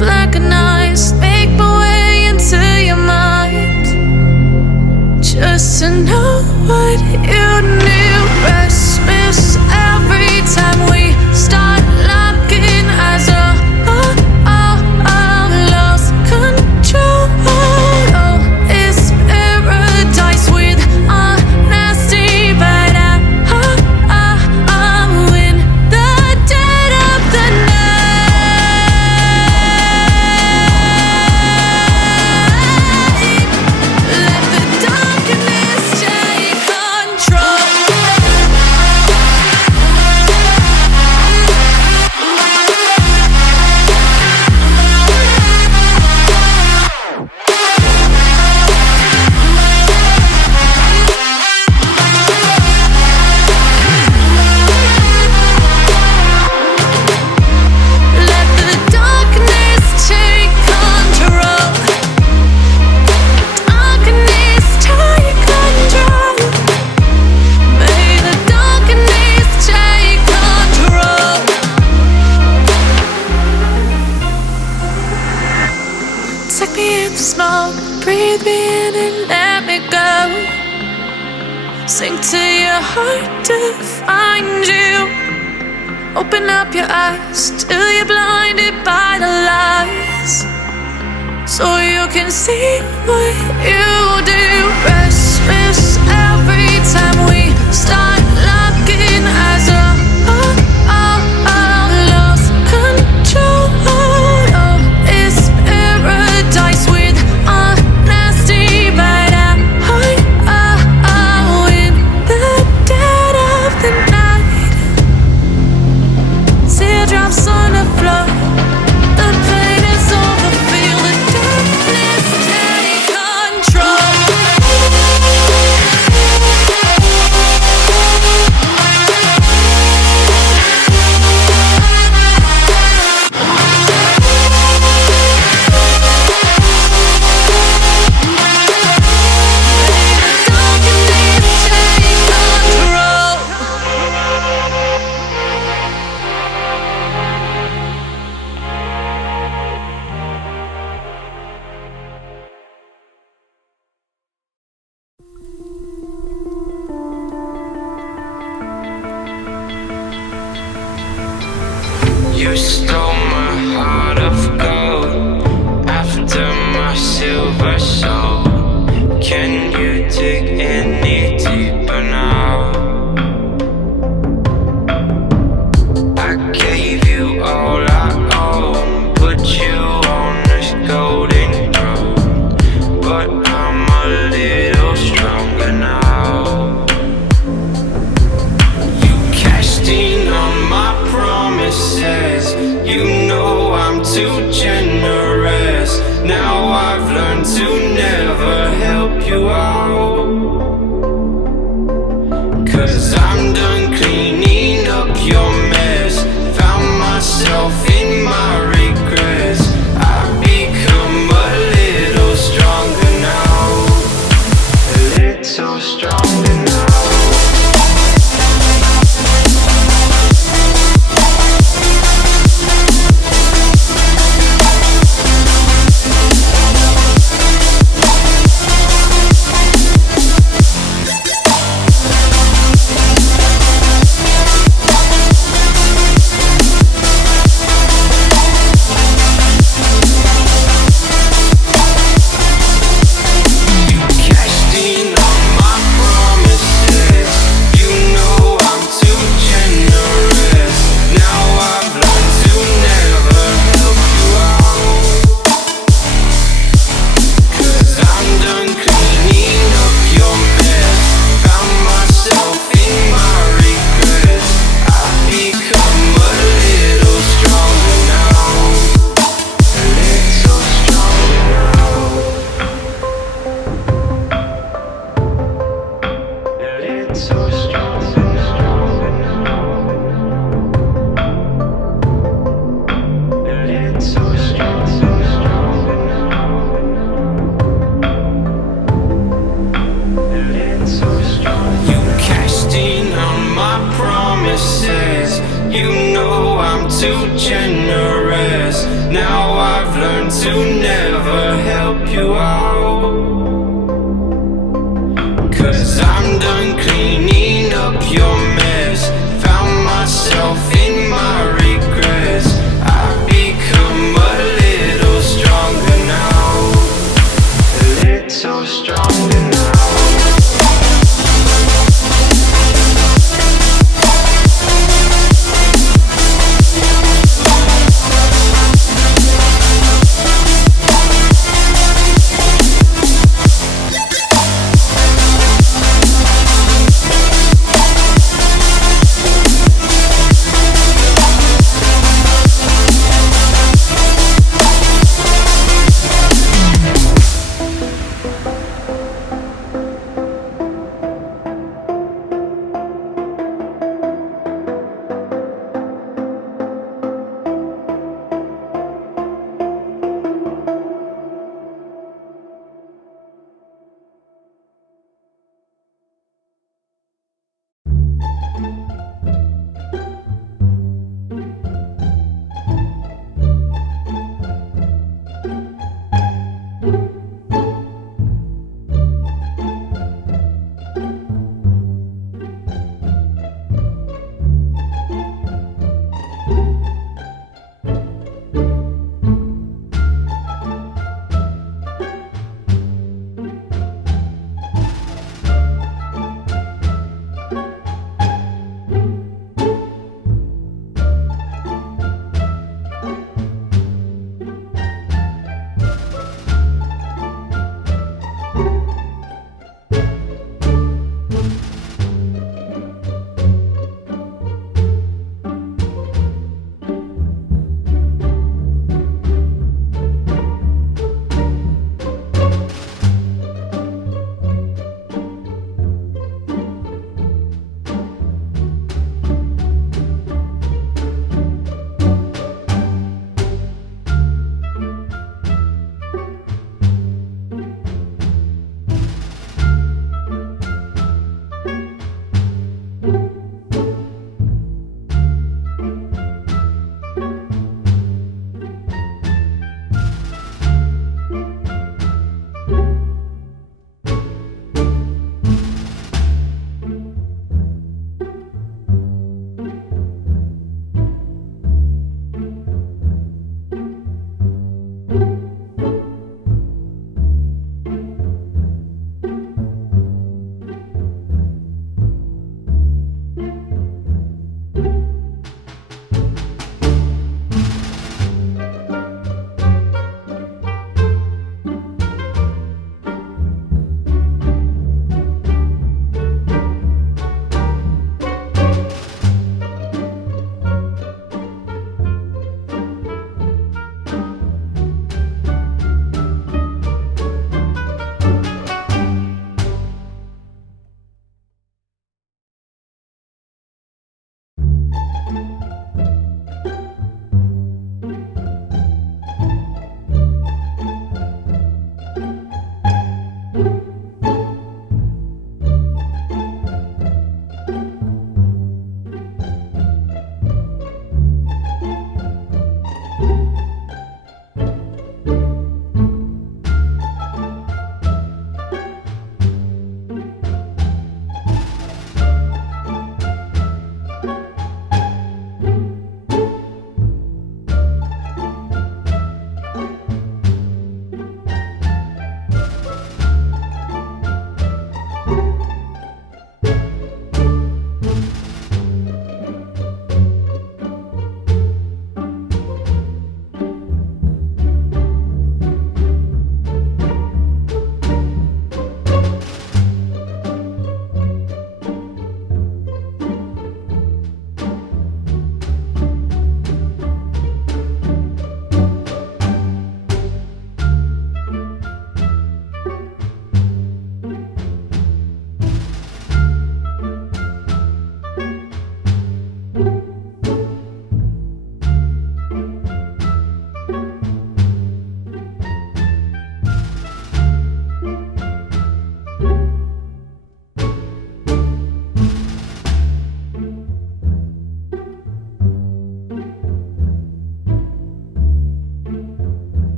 black and eyes, make my way into your mind, just to know what you knew. Restless every time we start locking eyes. Lost control. Oh, it's paradise with honesty, but I'm in the dead of the night. Let the darkness take control. Let the darkness take control. Darkness take control. May the darkness take control. Take me in the smoke, breathe me in and let me go. Sink to your heart to find you. Open up your eyes till you're blinded by the lies, so you can see what you do. Restless every time we start locking eyes. Lost control. Oh, it's paradise with honesty, but I'm in the dead of the night. Teardrops on the floor. The pain is over. Feel the darkness take control. You stole my heart of gold after my silver soul. Can you dig any deeper now? I gave you all I own, put you on this golden throne, but I'm a little stronger now. You cashed in on my promises. You know I'm too generous. Now I've learned to never help you out, 'cause I'm done cleaning up your mess. Found myself in my regrets. I've become a little stronger now. A little stronger now. You know I'm too generous. mess. Now I've learned to never help you out, 'cause I'm